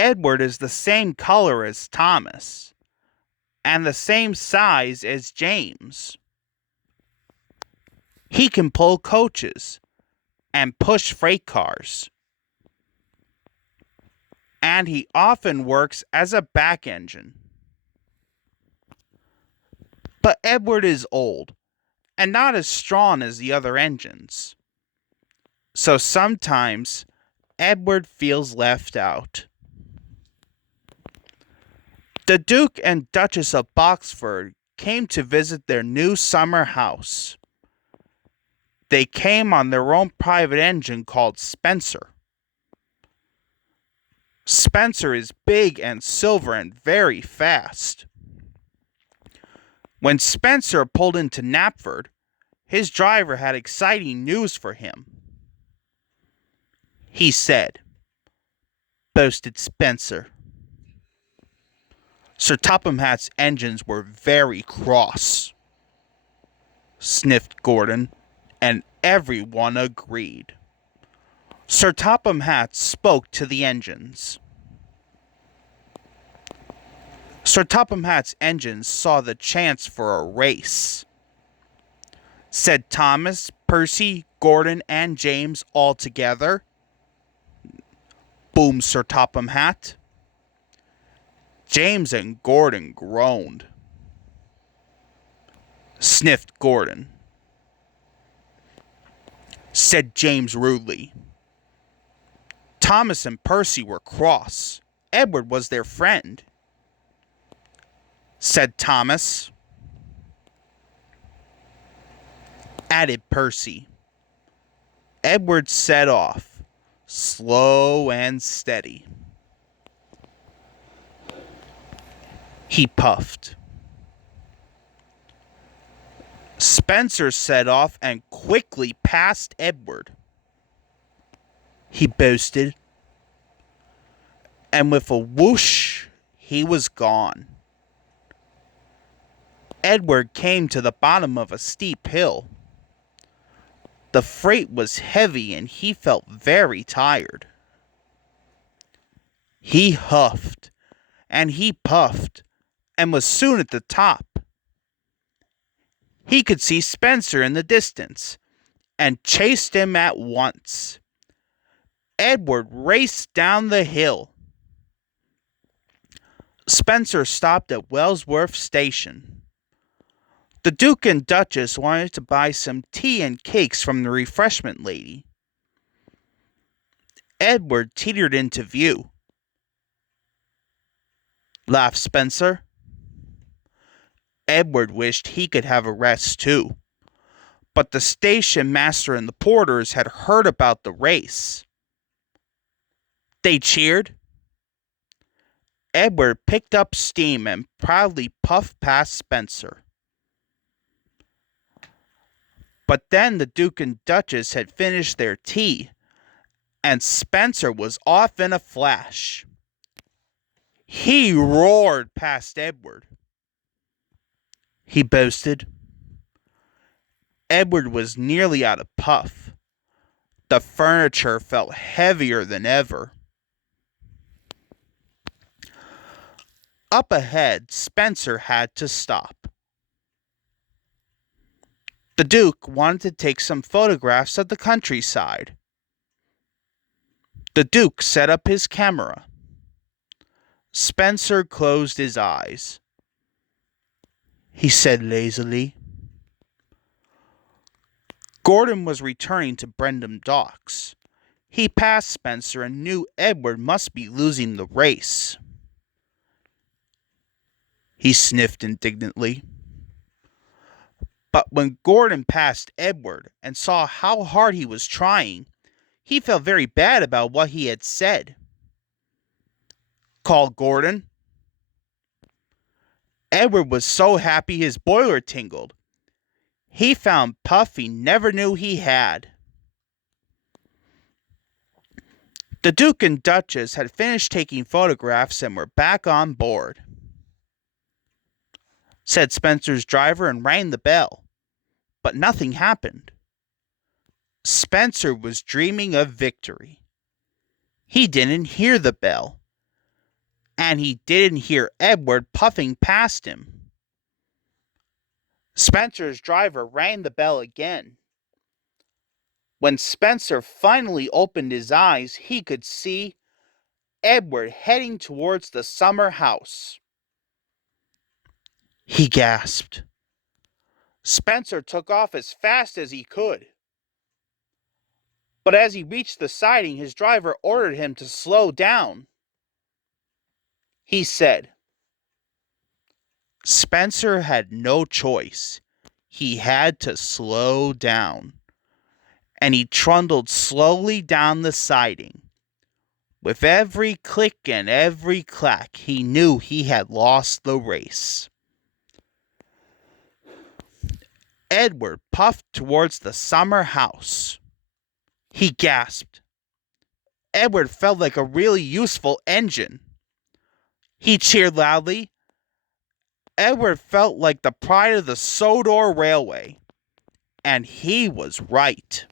Edward is the same color as Thomas and the same size as James. He can pull coaches and push freight cars. And he often works as a back engine. But Edward is old and not as strong as the other engines. So sometimes Edward feels left out. The Duke and Duchess of Boxford came to visit their new summer house. They came on their own private engine called Spencer. Spencer is big and silver and very fast. When Spencer pulled into Knapford, his driver had exciting news for him. He said, boasted Spencer. Sir Topham Hatt's engines were very cross, sniffed Gordon, and everyone agreed. Sir Topham Hatt spoke to the engines. Sir Topham Hatt's engines saw the chance for a race. Said Thomas, Percy, Gordon, and James all together. Boomed Sir Topham Hatt. James and Gordon groaned. Sniffed Gordon. Said James rudely. Thomas and Percy were cross. Edward was their friend. Said Thomas. Added Percy. Edward set off, slow and steady. He puffed. Spencer set off and quickly passed Edward. He boasted. And with a whoosh, he was gone. Edward came to the bottom of a steep hill. The freight was heavy and he felt very tired. He huffed and he puffed and was soon at the top. He could see Spencer in the distance and chased him at once. Edward raced down the hill. Spencer stopped at Wellsworth Station. The Duke and Duchess wanted to buy some tea and cakes from the refreshment lady. Edward teetered into view. Laughed Spencer. Edward wished he could have a rest too, but the station master and the porters had heard about the race. They cheered. Edward picked up steam and proudly puffed past Spencer. But then the Duke and Duchess had finished their tea, and Spencer was off in a flash. He roared past Edward. He boasted. Edward was nearly out of puff. The furniture felt heavier than ever. Up ahead, Spencer had to stop. The Duke wanted to take some photographs of the countryside. The Duke set up his camera. Spencer closed his eyes. He said lazily. Gordon was returning to Brendam Docks. He passed Spencer and knew Edward must be losing the race. He sniffed indignantly. But when Gordon passed Edward and saw how hard he was trying, he felt very bad about what he had said. Called Gordon. Edward was so happy his boiler tingled. He found puff he never knew he had. The Duke and Duchess had finished taking photographs and were back on board. Said Spencer's driver and rang the bell, but nothing happened. Spencer was dreaming of victory. He didn't hear the bell. and he didn't hear Edward puffing past him. Spencer's driver rang the bell again. When Spencer finally opened his eyes, he could see Edward heading towards the summer house. He gasped. Spencer took off as fast as he could. But as he reached the siding, his driver ordered him to slow down. He said, Spencer had no choice. He had to slow down. And he trundled slowly down the siding. With every click and every clack, he knew he had lost the race. Edward puffed towards the summer house. He gasped. Edward felt like a really useful engine. He cheered loudly. Edward felt like the pride of the Sodor Railway. And he was right.